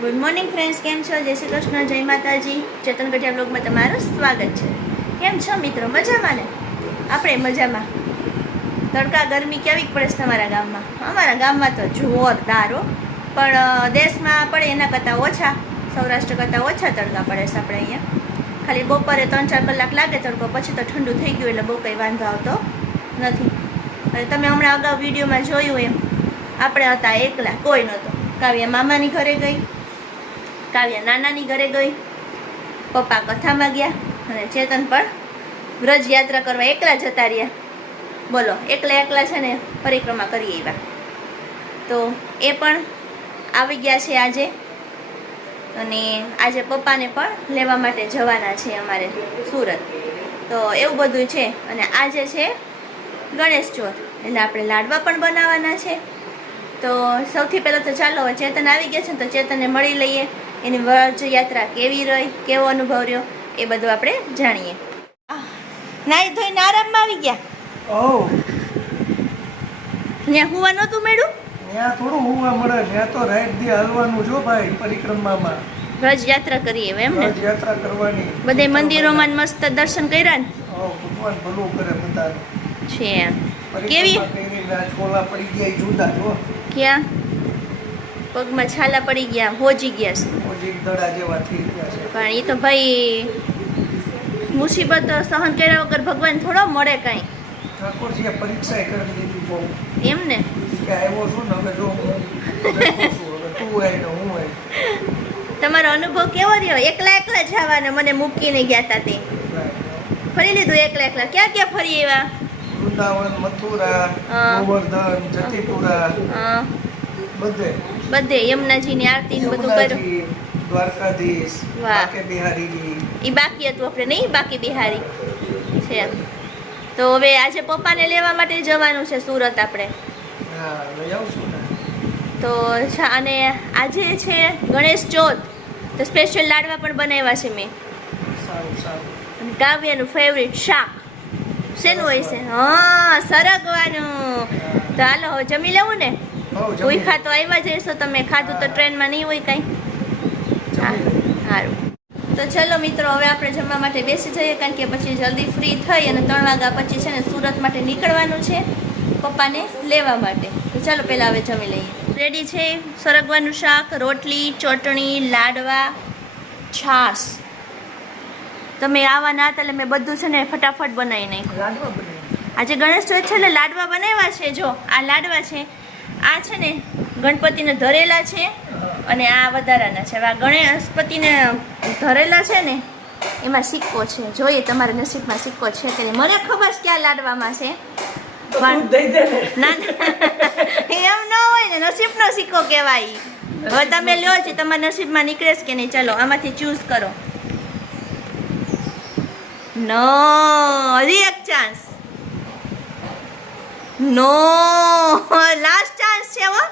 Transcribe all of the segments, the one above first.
Good morning friends, કેમ છો? જય શ્રી કૃષ્ણ, જય માતાજી. ચેતન ગઢિયા બ્લોગમાં તમારું સ્વાગત છે. કેમ છો મિત્રો? મજામાં ને? આપણે મજામાં. તડકા ગરમી કેવી પડે છે તમારા ગામમાં? અમારા ગામમાં તો જોરદાર હો, પણ દેશમાં પડે એના કરતાં ઓછા, સૌરાષ્ટ્ર કરતાં ઓછા તડકા પડે છે આપણે અહીંયા. ખાલી બપોરે 3-4 કલાક લાગે તડકો, પછી તો ઠંડુ થઈ ગયું એટલે બહુ કંઈ વાંધો આવતો નથી. અને તમે હમણાં અગાઉ વિડીયોમાં જોયું એમ આપણે હતા એકલા, કોઈ નહોતો. કાવ્યા મામાની ઘરે ગઈ, કાવ્યા નાનાની ઘરે ગઈ, પપ્પા કથામાં ગયા અને ચેતન પણ વ્રજ યાત્રા કરવા એકલા જતા રહ્યા. બોલો, એકલા છે ને પરિક્રમા કરી આવ્યા. તો એ પણ આવી ગયા છે આજે, અને આજે પપ્પાને પણ લેવા માટે જવાના છે અમારે સુરત. તો એવું બધું છે. અને આજે છે ગણેશ ચોથ, એટલે આપણે લાડવા પણ બનાવવાના છે. તો સૌથી પહેલાં તો ચાલો હવે ચેતન આવી ગયા છે ને, તો ચેતનને મળી લઈએ. એની વ્રજ યાત્રા કેવી રહી, કેવો અનુભવ રહ્યો, એ બધું આપણે જાણીએ. નાઈ ધોઈને આરામમાં આવી ગયા. ઓહ, ત્યાં હુવા નહોતું મળ્યું? ત્યાં થોડું હોવા મળે, ત્યાં તો રાત દી હાલવાનું જો ભાઈ પરિક્રમામાં. વ્રજ યાત્રા કરીએ એમ ને? વ્રજ યાત્રા કરવાની. બધે મંદિરોમાં મસ્ત દર્શન કર્યા ને? ભગવાન ભલું કરે બધાને. છે કેવી છોલા પડી ગયા જુદા જો. ક્યાં પગમાં છાલા પડી ગયા, હોજી ગયા છે. હોજી દડા જેવા થઈ ગયા છે. પણ એ તો ભાઈ મુસીબત સહન કર્યા વગર ભગવાન થોડો મળે કાંઈ. ઠાકોરજીએ પરીક્ષા કરી દીધી બહુ. એમ ને? કે આવ્યો છું ને હવે જો હું હવે તું હોય ને હું હોય. તમારો અનુભવ કેવો રહ્યો? એકલા જવાને મને મૂકીને ગયા હતા તે ફરી લીધું એકલા? ક્યાં ક્યાં ફરી આવ્યા? વૃંદાવન, મથુરા, ગોવર્ધન, જતીપુરા, બધે યમુનાજીની આરતી ને બધું કર્યું. દ્વારકાધીશ, બાકે બિહારીજી. ઈ બાકી હતું આપણે નહીં, બાકી બિહારી છે. તો હવે આજે પપ્પાને લેવા માટે જવાનું છે સુરત આપણે. હા, લઈ આવશું ને. તો અને આજે છે ગણેશ ચોથ, તો સ્પેશિયલ લાડવા પણ બનાવ્યા છે મેં. સારું. કાવ્યાનું ફેવરિટ શાક શેનું હોય છે? હા, સરગવાનું. તો હાલો હવે જમી લેવું ને? ભૂખા તો આવ્યા જઈશો તમે, ખાધું તો ટ્રેનમાં નહીં હોય કાંઈ. સારું. તો ચલો મિત્રો, હવે આપણે જમવા માટે બેસી જઈએ, કારણ કે પછી જલ્દી ફ્રી થઈ અને 3 વાગ્યા પછી છે ને સુરત માટે નીકળવાનું છે પપ્પાને લેવા માટે. તો ચાલો પહેલાં હવે જમી લઈએ. રેડી છે સરગવાનું શાક, રોટલી, ચટણી, લાડવા, છાશ. તમે આવા ના હતા એટલે મેં બધું છે ને ફટાફટ બનાવી નાખ્યું. આજે ગણેશ ચોથ છે એટલે લાડવા બનાવ્યા છે. જો આ લાડવા છે, આ છે ને ગણપતિને ધરેલા છે અને આ વધારાના છે. હવે આ ગણેશપતિને ધરેલા છે ને એમાં સિક્કો છે. જોઈએ તમારા નસીબમાં સિક્કો છે કે નહીં. મને ખબર છે ક્યાં લાડવામાં છે, ના એમ ન હોય ને, નસીબનો સિક્કો કહેવાય. હવે તમે લ્યો છે, તમારા નસીબમાં નીકળે છે કે નહીં. ચલો આમાંથી ચૂઝ કરો. નો, હજી એક ચાન્સ. નો, લાસ્ટ ચાન્સ છે હો.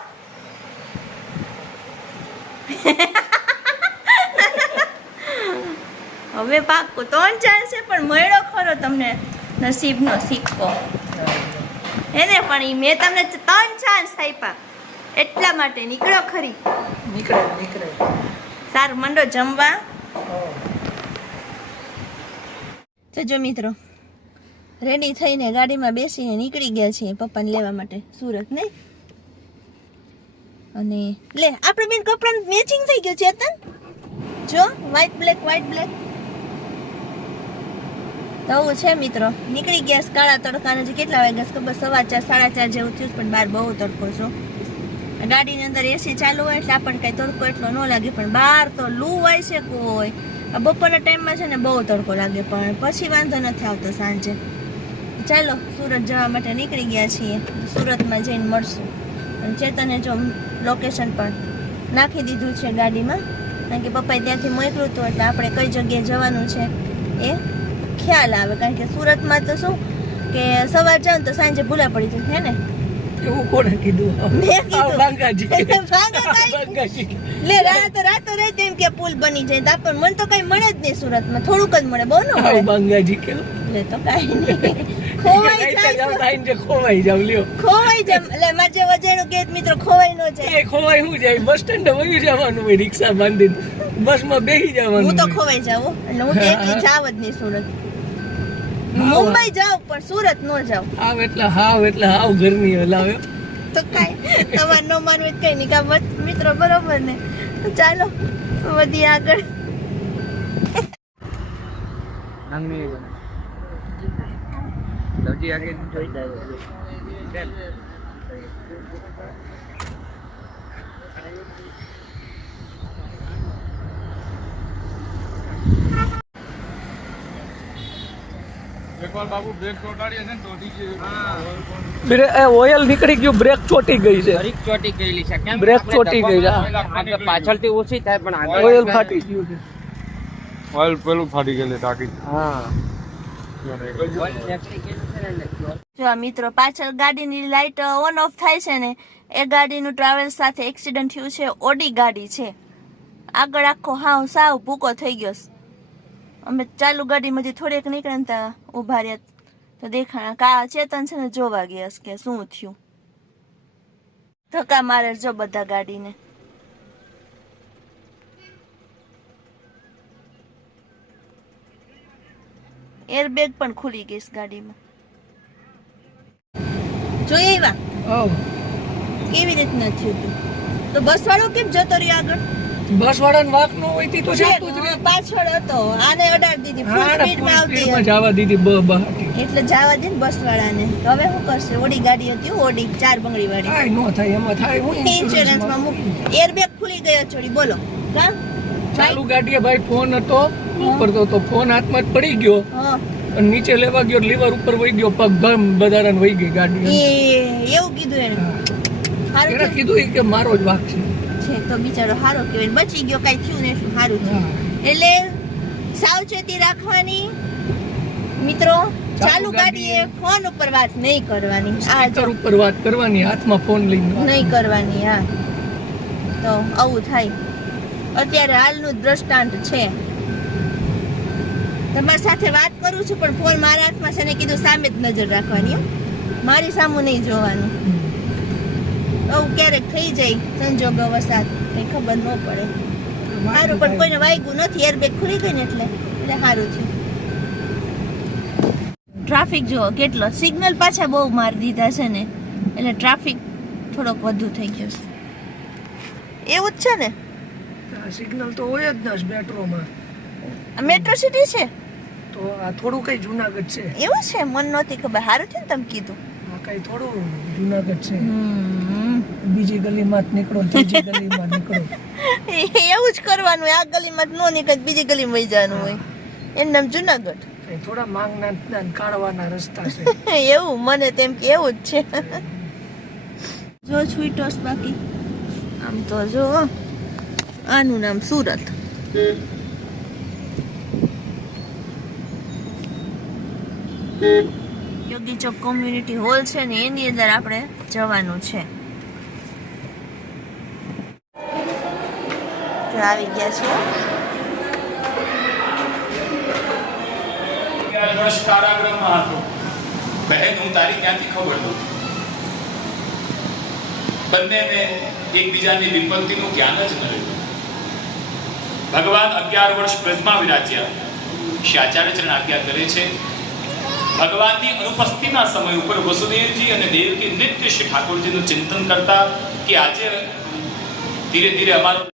હવે પાક્કો 3 ચાન્સ છે, પણ મળ્યો ખરો તમને નસીબનો સિક્કો એને. પણ મેં તમને 3 ચાન્સ આપ્યા એટલા માટે નીકળો ખરી. નીકળે. સારું, મંડો જમવા. તો જો મિત્રો, રેડી થઈને ગાડીમાં બેસીને નીકળી ગયા છીએ પપ્પાને લેવા માટે સુરત, નહીં? અને લે આપણે બેન કપડાં મેચિંગ થઈ ગયું છે. ચેતન જો, વ્હાઈટ બ્લેક તો છે મિત્રો. નીકળી ગયા કાળા તડકાના. જે કેટલા વાગ્યા ખબર? 4:15, 4:30 જેવું થયું, પણ બહાર બહુ તડકો છો. ગાડીની અંદર એસી ચાલુ હોય એટલે આપણને કઈ તડકો એટલો ન લાગે, પણ બહાર તો લૂ હોય છે કોઈ. બપોરના ટાઈમમાં છે ને બહુ તડકો લાગે, પણ પછી વાંધો નથી આવતો સાંજે. ચાલો સુરત જવા માટે નીકળી ગયા છીએ. સુરતમાં જઈને મળશું. અને ચેતને જો લોકેશન પણ નાખી દીધું છે ગાડીમાં, કારણ કે પપ્પાએ ત્યાંથી મોકલું હતું એટલે આપણે કઈ જગ્યાએ જવાનું છે એ ખ્યાલ આવે. કારણ કે સુરતમાં તો શું કે સવાર જાવ તો સાંજે ભૂલા પડી જાય, હે ને? એવું કોણે કીધું? મેં કીધું. ભાંગાજી. લે રાતો રહે તેમ કે પુલ બની જાય. પણ મને તો કઈ મળે જ નહીં સુરતમાં, થોડુંક જ મળે, બહુ ન મળે. ભાંગાજી કે લે તો કઈ નહીં, ખોવાઈ ખોવાઈ ટાઈમ જે ખોવાઈ જાવ લ્યો ખોવાઈ જામ એટલે મારે જે વજેણું કે મિત્રો ખોવાઈ ન જાય એ ખોવાઈ હું જાય બસ સ્ટેન્ડ વયું જવાનું હોય રિક્ષા બાંધીને બસમાં બેસી જવાનું હું તો ખોવાઈ જાઉં એટલે હું તો એકલી જાવ જ નહીં સુરત મુંબઈ જાઉં પણ સુરત ન જાઉં હાવ એટલે હાવ ઘરની હલાવ્યો તો કાંઈ તમારે ન માનવું જ કઈ નહીં કા મિત્રો બરોબર ને તો ચાલો વધીએ આગળ ઓઇલ નીકળી ગયું બ્રેક ચોટી ગઈ છે ચોટી ગયેલી છે કેમ બ્રેક ચોટી ગઈ છે આગળ પાછળથી ઓછી થાય પણ આગળ ઓઇલ ફાટી ગયું છે ઓઇલ પેલું ફાટી ગયેલું ટાંકી હા જો આ મિત્રો પાછળ ગાડીની લાઈટ ઓન ઓફ થાય છે ને એ ગાડીનું ટ્રાવેલ્સ સાથે એક્સિડન્ટ થયું છે ઓડી ગાડી છે આગળ આખો સાવ ભૂકો થઈ ગયો અમે ચાલુ ગાડીમાં જે થોડીક નીકળે ને ત્યાં ઊભા રહ્યા તો દેખાણા કા ચેતન છે ને જોવા ગયા કે શું થયું ધક્કા મારે જો બધા ગાડીને એરબેગ પણ ખુલી ગઈ ગાડીમાં જોઈએ એવા કેવી રીતના થયું તું તો બસ વાળો કેમ જતો રહ્યો આગળ બસ વાળાને વાક ન હોય તી તો જાતું જ રહે પાછળ હતો આને અડાડી દીધી ફૂલ સ્પીડમાં આવતી સ્પીડમાં જવા દીધી બહાટી એટલે જવા દે ને બસ વાળાને તો હવે શું કરશે ઓડી ગાડી હતી ઓડી 4 બંગડી વાળી કાઈ નો થાય એમાં થાય હું ઇન્સ્યોરન્સમાં મૂક એરબેગ ખુલી ગયો છોડી બોલો કા ચાલુ ગાડીએ ભાઈ ફોન હતો કરતો તો ફોન હાથમાં જ પડી ગયો હા અને નીચે લેવા ગયો લીવર ઉપર વહી ગયો પગ ધમ બધારાને વહી ગઈ ગાડી એવું કીધું એને એને સારું કીધું કે મારો જ વાક છે તો બિચારો હારો કહેવાય બચી ગયો કઈ થયું ને એટલું સારું થયું એટલે સાવચેતી રાખવાની મિત્રો ચાલુ ગાડીએ ફોન ઉપર વાત નહીં કરવાની સ્પીકર ઉપર વાત કરવાની હાથમાં ફોન લઈને નહીં કરવાની હા તો આવું થાય અત્યારે હાલનું દ્રષ્ટાંત છે તમારી સાથે વાત કરું છું પણ ફોન મારા હાથમાં છે ને કીધું સામે જ નજર રાખવાની મારી સામું નહીં જોવાનું આવું ક્યારેક થઈ જાય સંજોગો વસાત કઈ ખબર ન પડે સારું પણ કોઈને વાગ્યું નથી એરબેગ ખુલી ગઈ ને એટલે સારું થયું ટ્રાફિક જુઓ કેટલો સિગ્નલ પાછા બહુ મારી દીધા છે ને એટલે ટ્રાફિક થોડોક વધુ થઈ ગયો છે એવું જ છે ને સિગ્નલ તો હોય જ ને મેટ્રોમાં મેટ્રો સિટી છે તો આ થોડું કઈ જુનાગઢ છે એવું છે મને નહોતી ખબર સારું થયું ને તમે કીધું આ કઈ થોડું જુનાગઢ છે બીજી ગલીમાં જ નીકળો ત્રીજી ગલીમાં નીકળો એવું જ કરવાનું હોય આ ગલીમાં જ ન નીકળે બીજી ગલીમાં વહી જવાનું હોય એમ નામ જુનાગઢ થોડા માંગના કાઢવાના રસ્તા છે એવું મને તેમ કે એવું જ છે જો છૂટોસ બાકી આમ તો જો આનું નામ સુરત યોગી ચોક કોમ્યુનિટી હોલ છે ને એની અંદર આપણે જવાનું છે આવી ગયા છે વર્ષ કારાગૃહમાં હતો બહેન હું તારી ક્યાંથી ખબર નહોતી બંનેને એકબીજાની વિપત્તિનું જ્ઞાન જ ન રહ્યું ભગવાન 11 વર્ષ બ્રજમાં વિરાજ્યા શ્રી આચાર્યચરણ આજ્ઞા કરે છે ભગવાનની અનુપસ્થિતિના સમય ઉપર વસુદેવજી અને દેવકી નિત્ય શ્રી ઠાકોરજીનું ચિંતન કરતા કે આજે ધીરે ધીરે અમારો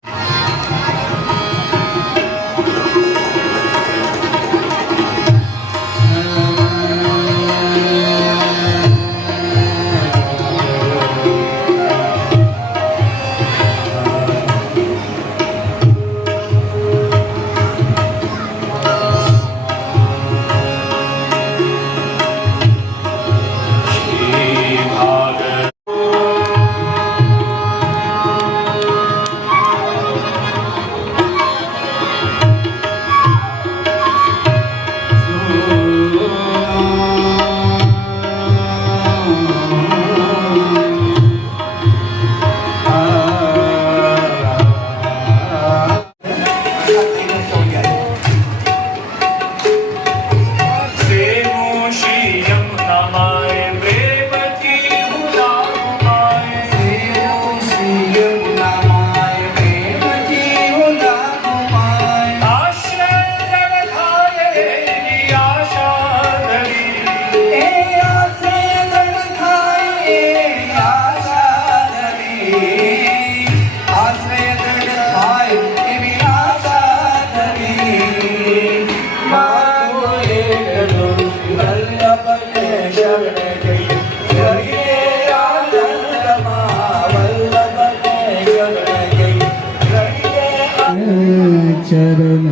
चरण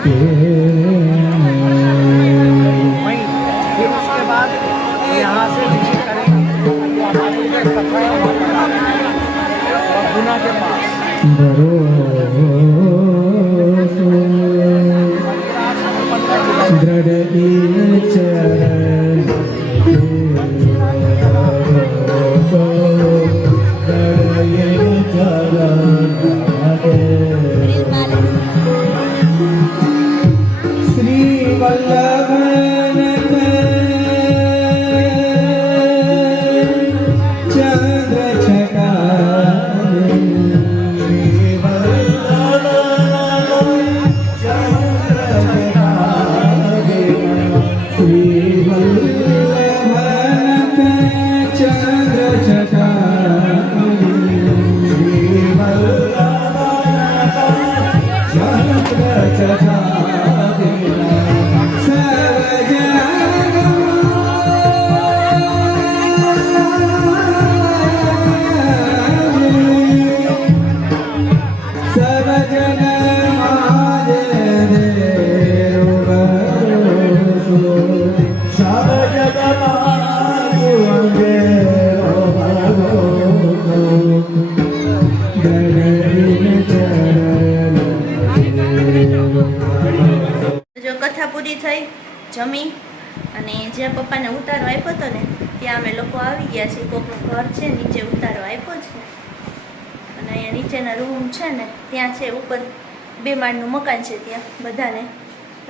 के फिर उसके बाद यहाँ से नीचे करेंगे गुना के पास दृढ़ इन चरण श्री वल्लभ चंद्र छटा જો કથા પૂરી થઈ જમી અને જે પપ્પાને ઉતારો આપ્યો હતો ને ત્યાં અમે લોકો આવી ગયા છીએ. કોકનું ઘર છે નીચે ઉતારો આપ્યો છે અને અહીંયા નીચેના રૂમ છે ને ત્યાં છે, ઉપર 2 માળનું મકાન છે, ત્યાં બધાને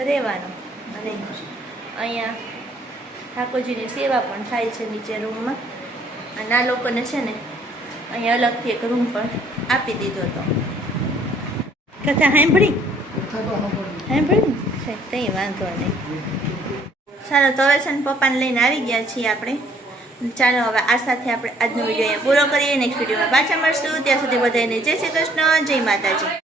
રહેવાનું. અને અહીંયા ઠાકોરજીની સેવા પણ થાય છે નીચે રૂમમાં. અને આ લોકોને છે ને અહીંયા અલગથી એક રૂમ પણ આપી દીધો હતો. કથા સાંભળી ને કંઈ વાંધો નહીં. ચાલો તો હવે છે ને પપ્પાને લઈને આવી ગયા છીએ આપણે. ચાલો હવે આ સાથે આપણે આજનો વિડીયો અહીંયા પૂરો કરીએ. નેક્સ્ટ વિડીયોમાં પાછા મળશું. ત્યાં સુધી બધાને જય શ્રી કૃષ્ણ, જય માતાજી.